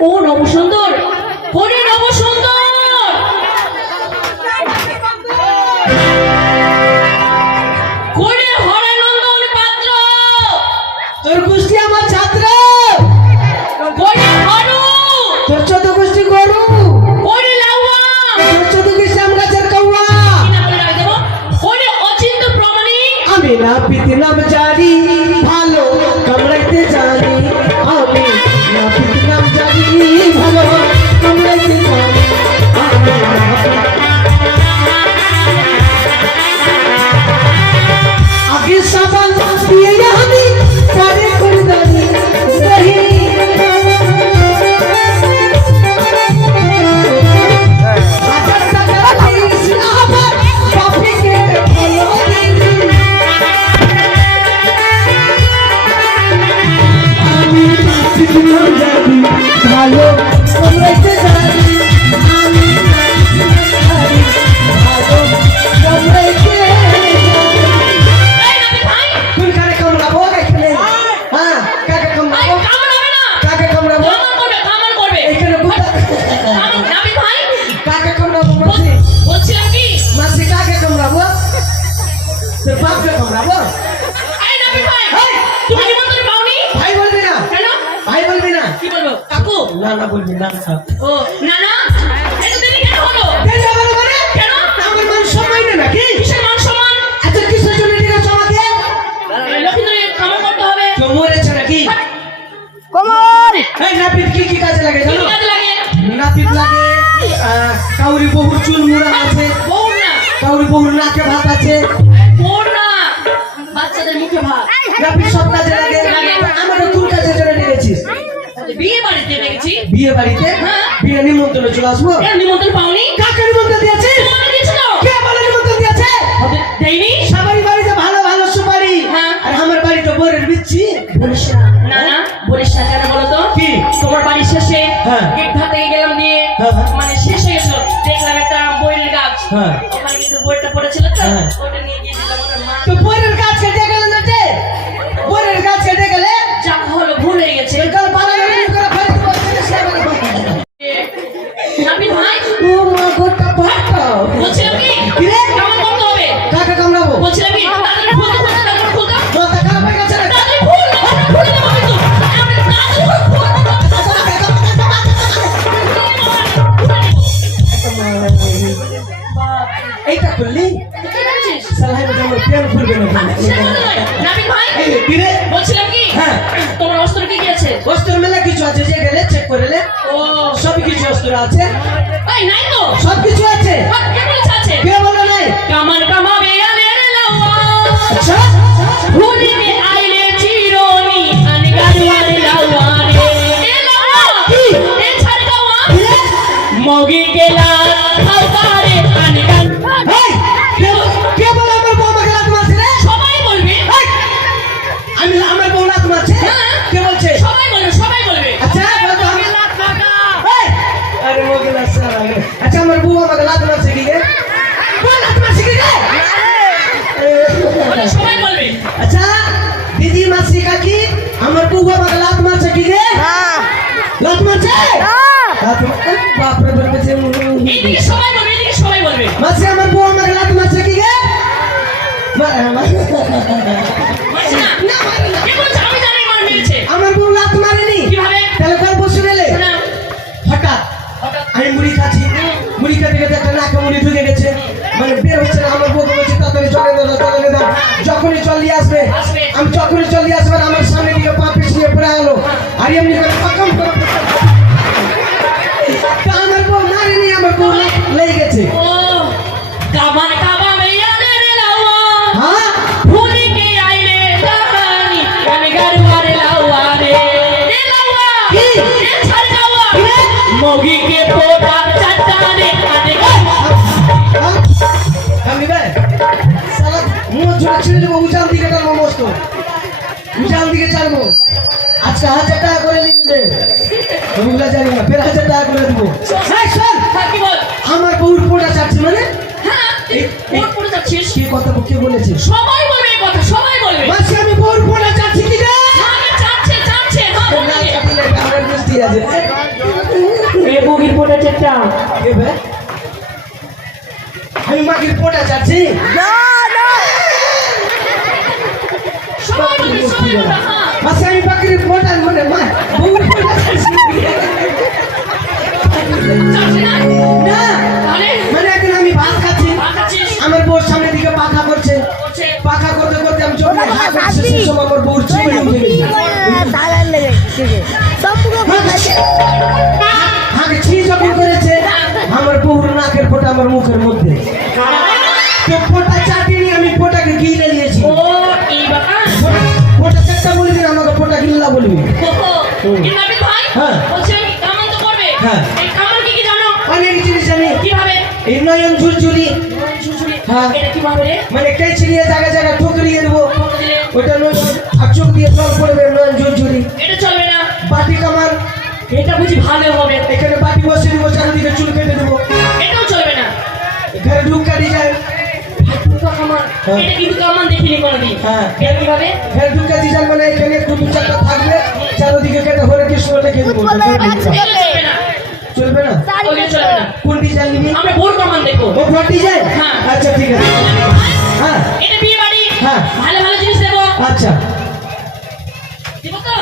ও নবসুন্দর। হরে নবসুন্দর। তোর বাপকে কামড়াবো এই নাবিদ ভাই! তুমি বলবি না। কেন? ভাই বলবি না। কি বলব? কাকু? না না বলবি না না ও না না। এত দেরি কেন হলো? দেরি হবে না মানে? কেন? আমার মান সময় নেই নাকি? কিসের মান সম্মান? আচ্ছা কিসের জন্য ডেকেছ আমাকে? লক্ষ্মীন্দরে কামড় করতে হবে। মরেছে নাকি? কমল এই নাপিত কি কি কাজে লাগে জানো? নাপিত লাগে কাউরি বহুর চুল মুড়া আছে। বউর বহুর নাকে ভাত আছে? বউর না। বাচ্চাদের মুখে ভাত। নাপিত সব কাজে লাগে আমাকে কোন কাজের জন্য ডেকেছিস বিয়ে বাড়িতে দেখেছি বিয়ে বাড়িতে। বিয়ে নিমন্ত্রণে চলে আসব? নিমন্ত্রণ পাওনি? কাকে নিমন্ত্রণ দিয়েছিস কে বলে নিমন্ত্রণ দিয়েছে? দেয়নি? সবারই বাড়িতে ভালো ভালো সুপারি। আর আমার বাড়িতে বোরের বিচ্ছি। বলিস না না না। বলিস না কেন বলো কি? তোমার বাড়ির শেষে। হ্যাঁ। গেট থেকে গেলাম দিয়ে। হ্যাঁ, হ্যাঁ। মানে শেষ হয়ে গেছিল দেখলাম একটা বইয়ের গাছ। হ্যাঁ। তো তো বোরের গাছ কেটে গেলে না যে বোরের গাছ কেটে গেলে? যা হলো ভুল হয়ে গেছে কাল বানানো করে সে। ভাই। ও মা গোটা বলছিলাম কি? কি রে? করতে হবে। কাকে কামড়াবো? বলছিলাম কি? হয়ে আমি এইটা করলি কি করছিস সালাই প্রেম খুলবে না। নাবিদ ভাই। কি রে বলছিলাম কি? হ্যাঁ। তোমার অস্ত্র কি কি আছে? অস্ত্র মেলা কিছু আছে যে গেলে চেক করে নে। ও। সব কিছু অস্ত্র আছে। ভাই নাই তো। সব কিছু আছে। কে বলছে আছে কে বলে নাই? কামান কামাবে আলের লাওয়া। আচ্ছা। ভুলিবে আমার বউ লাথ মারছে কি রে? মারছে? সবাই বলবে সবাই বলবে। মাসি আমার বউ আমাকে লাথ মারছে কি রে? আমার বউ লাথ মারেনি। কীভাবে? তাহলে গল্প শুনেলে। হঠাৎ আমি মুড়ি খাচ্ছি। মুড়ি খেতে খেতে একটা নাকে মুড়ি ঢুকে গেছে। মানে বের হচ্ছে না আমার বউকে বলছি তাড়াতাড়ি চলে দাও চলে দাও যখনই চলিয়ে আসবে। আমি যখনই চলিয়ে আসবে আমার সামনে আর এমনি করে পাকাম করে আমার বউ মারেনি আমার বউ লেগে গেছে। ও কামান কামাবে আলের লাওয়া। হ্যাঁ? ভুলিকে আইলে দাহানি আনগারওয়ার লাওয়া রে এ লাওয়া কি? এ ছাড় গাওয়া কি? রে? মগিকে পোড়া চাটানে আজকে হাজার টাকা করে লিখবে ওগুলা জানি না ফের হাজার টাকা করে দেবো। হ্যাঁ, বল? আমার বউর পোড়া চাচ্ছে মানে? হ্যাঁ কি কথা কে বলেছে? সবাই বলবে এই কথা সবাই বলবে। মাসি আমি বউর পোড়া চাচ্ছি কি হ্যাঁ চাচ্ছে চাচ্ছে না। চাচ্ছি না, আমার বুঝতে আছে। এ বগির পোটা চেটটা কে বে? আমি মাগির পোটা চাচ্ছি। সবাই বলবি সবাই বলবি আমি বাকির পোটা মানে মা না মানে এখন আমি ভাত খাচ্ছি। আমার বউর সামনের দিকে পাখা করছে। পাখা করতে করতে আমি চোখে হাত করছি সেই সময় আমার বউর চিপে আগে ছি যখন করেছে আমার বউর নাকের ফোঁটা আমার মুখের মধ্যে। ভাই হ্যাঁ। কামান তো করবে? হ্যাঁ। এই কামান কি কি জানো? অনেক জিনিস জানি। কীভাবে? এই নয়ন ঝুরঝুরি। হ্যাঁ। এটা কীভাবে রে? মানে কেঁচি নিয়ে জায়গা জায়গা ঠুকরিয়ে দেবো। নয়ন আর চোখ দিয়ে জল পড়বে নয়ন ঝুরঝুরি। এটা চলবে না। বাটি কামান। এটা বুঝি ভালো হবে। এখানে বাটি বসে দেবো চারিদিকে চুল কেটে দেবো। এটাও চলবে না। ঘরে ঢুকা ডিজাইন হ্যাঁ। এটা কিন্তু কামান দেখিনি কোনোদিন। হ্যাঁ। এটা কীভাবে? ঘরে ঢুকা ডিজাইন মানে এখানে দু চারটা থাকবে। চারিদিকে কেটে হরে কৃষ্ণ লিখে দেবো চলবে না। চলবে। না? ওইটা চলবে না। কোন ডিজাইন নিবি? আমরা বোর কমান দেখো ও ঘর ডিজাইন হ্যাঁ। আচ্ছা ঠিক আছে। হ্যাঁ। এটা বিয়ে বাড়ি। হ্যাঁ। ভালো ভালো জিনিস দেবো। আচ্ছা। দিব তো?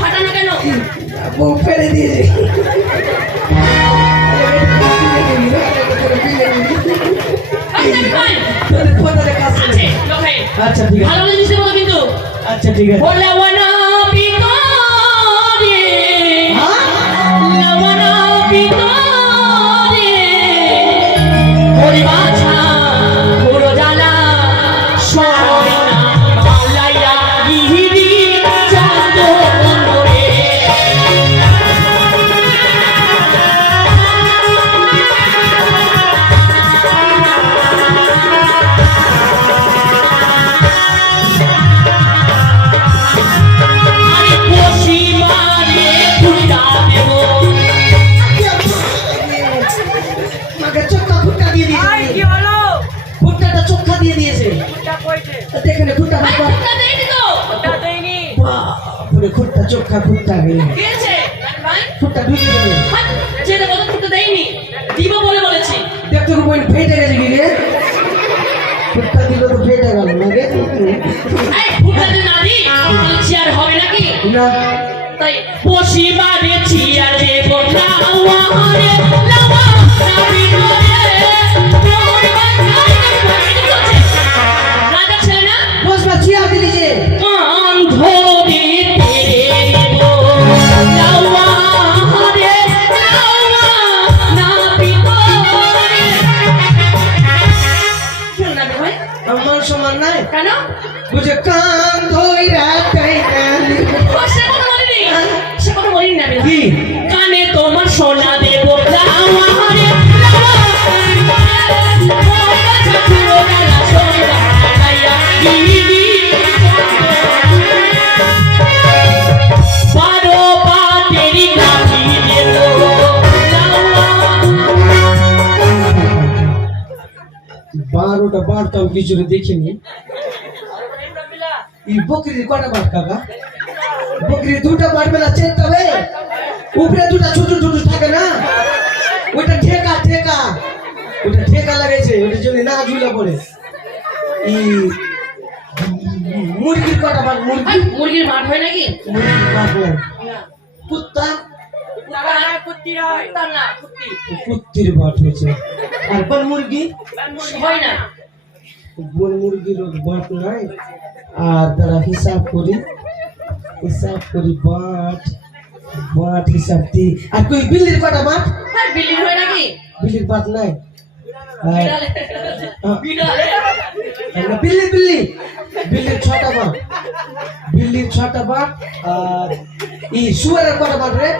ফাটানো কেন বউ ফেলে দিয়েছে আচ্ছা ঠিক আছে। আচ্ছা ঠিক আছে মাকে চোখটা ফুটটা দিয়ে দিয়েছে। ফুটটাটা চোখা দিয়ে দিয়েছে। দেখেন ফুটটা আরে ফুটটা ফুটা দেয়নি তো। বাপরে ফুটটা চোখা ফুটটা গেলে দিয়েছে। ঢুকে গেলে দেয়নি। দিব বলে বলেছি। দেখতে খুব ফেটে গেছে কি রে? ফুটটা দিল তো ফেটে গেল চেয়ার হবে নাকি? না। তাই পশ্চিমারে চেয়ারে বসাওয়ারে কি? কানে তোমার সোনা দেব। বারোটা বারটাও কিছু দেখিনি। এই বকরির কটা বার কাকা? বকরির দুটা বার বেলা চেনতে হবে উপরে দুটা ছোট ছোট থাকে না। ওইটা ঠেকা ঠেকা। ওটা ঠেকা লাগাইছে ওটার জন্য না ঝুলে পড়ে। এই মুরগির কটা বাট মুরগি? মুরগির মাঠ হয় নাকি? মুরগির কুত্তা? না কুত্তি কুত্তির বাট হয়েছে। আর বন মুরগি? হয় না। বন মুরগির বাট নাই। আর তারা হিসাব করি। হিসাব করি বাট বাট হিসাব দি? আর কই বিল্লির কটা বাট আর বিল্লি হয় নাকি? বিল্লির বাট নাই। না, বিল্লি বিল্লি। বিল্লির ছটা বাট বিল্লির ছটা বাট আর ই শুয়ারের কটা বাট রে?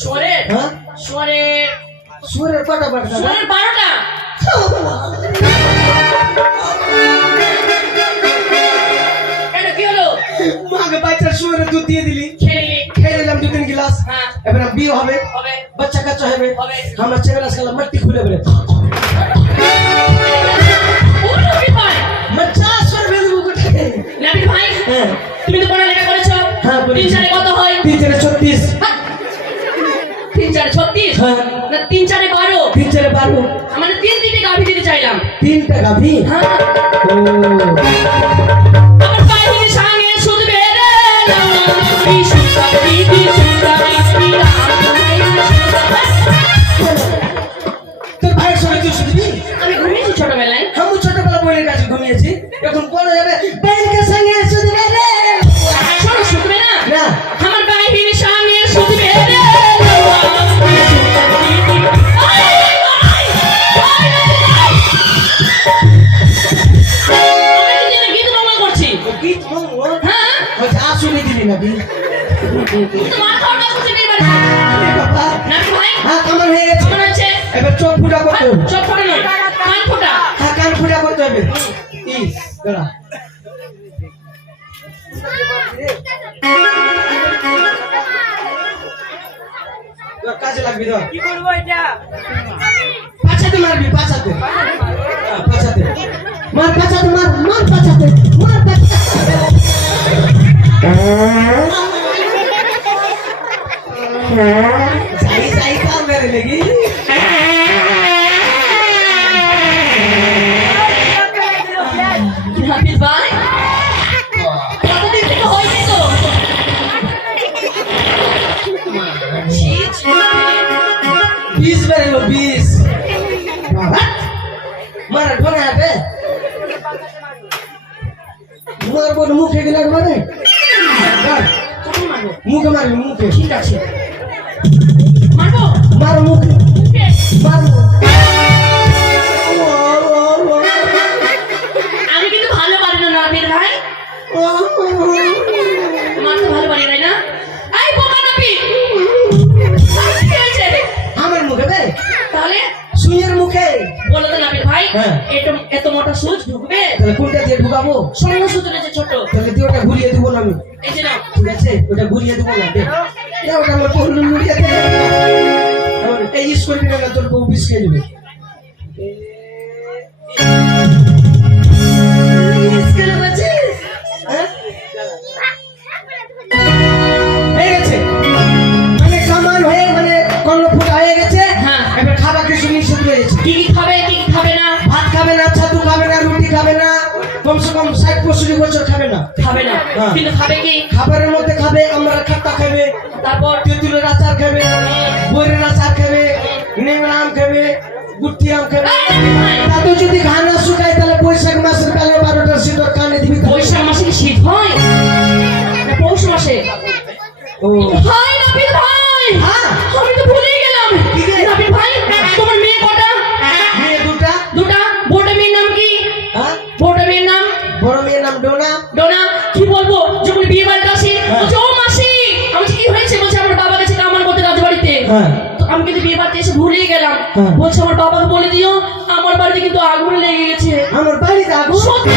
সোরের হ্যাঁ? সোরের শুয়ারের কটা বাট সোরের বারোটা। দুধ দিয়ে দিলি? খেয়ে নিলি। খেয়ে নিলাম দু তিন গ্লাস। হ্যাঁ। এবার বিয়ে হবে। বাচ্চা কাচ্চা হবে। আমার ছেলেরা সালা মাটি খুলে বেড়ে হ্যাঁ। তুমি তো পড়ালেখা করেছ। হ্যাঁ। তিন কত হয়? তিন ছত্রিশ। তিন চারে ছত্রিশ? হ্যাঁ। না তিন চারে বারো। তিন চারে বারো। মানে তিন তিনটে গাভি দিতে চাইলাম। তিনটা গাভি? হ্যাঁ। বিশুদ্ধ বিশুদ্ধ তোর এবার না চোখ ফুটা করতে হবে চোখ ফোটানো কান ফোটা হ্যাঁ কান ফুটা করতে হবে ইস দাঁড়া কাজে লাগবি মার পাছাতে মার মার মার পাছাতে যাই যাই কাম মেরে লেগি হাফিজ ভাই কতদিন থেকে হয়েছে তো। বিষ বেরোলো বিষ মারা ঢোঙা হাতে মারবো মুখে গেলে মানে মুখে মারবি মুখে ঠিক আছে মারবো মুখে। মুখে। মারো আমি কিন্তু ভালো পারি না নাবির ভাই। মারতে ভালো পারি তাই না? এই বোকা নাবি আমার মুখে বে। তাহলে? সুইয়ের মুখে। বলো তো নাবির ভাই হ্যাঁ। এত এত মোটা সুচ ঢুকবে? তাহলে কোনটা দিয়ে ঢুকাবো? স্বর্ণ সুচ রয়েছে ছোট। তাহলে দিয়ে ওটা ঘুরিয়ে দিব না আমি এই যে নাও। ঠিক আছে? ওটা ঘুরিয়ে দিব না দে। দে ওটা আমার পড়ল ঘুরিয়ে এই ইস করবি না তোর বউ বিষ খেয়ে নেবে? হ্যাঁ? গেছে। মানে মানে হয়ে কি খাবে কি কি খাবে না? ভাত খাবে না ছাতু খাবে না রুটি খাবে না কমসে কম ষাট পঁয়ষট্টি বছর খাবে না। খাবে না। হ্যাঁ। কিন্তু খাবে কি? খাবারের মধ্যে খাবে আমরা খাট্টা খাবে। তারপর? তেঁতুলের আচার নেমরা আম খাবে গুটি আম খাবে। তাতে যদি ঘা না শুকায় তাহলে বৈশাখ মাসের বেলা বারোটার সিঁদর কানে দিবি। বৈশাখ মাসে কি শীত হয়? পৌষ মাসে? ও। বলছে আমার বাবাকে বলে দিও আমার বাড়িতে কিন্তু আগুন লেগে গেছে। আমার বাড়িতে আগুন? সত্যি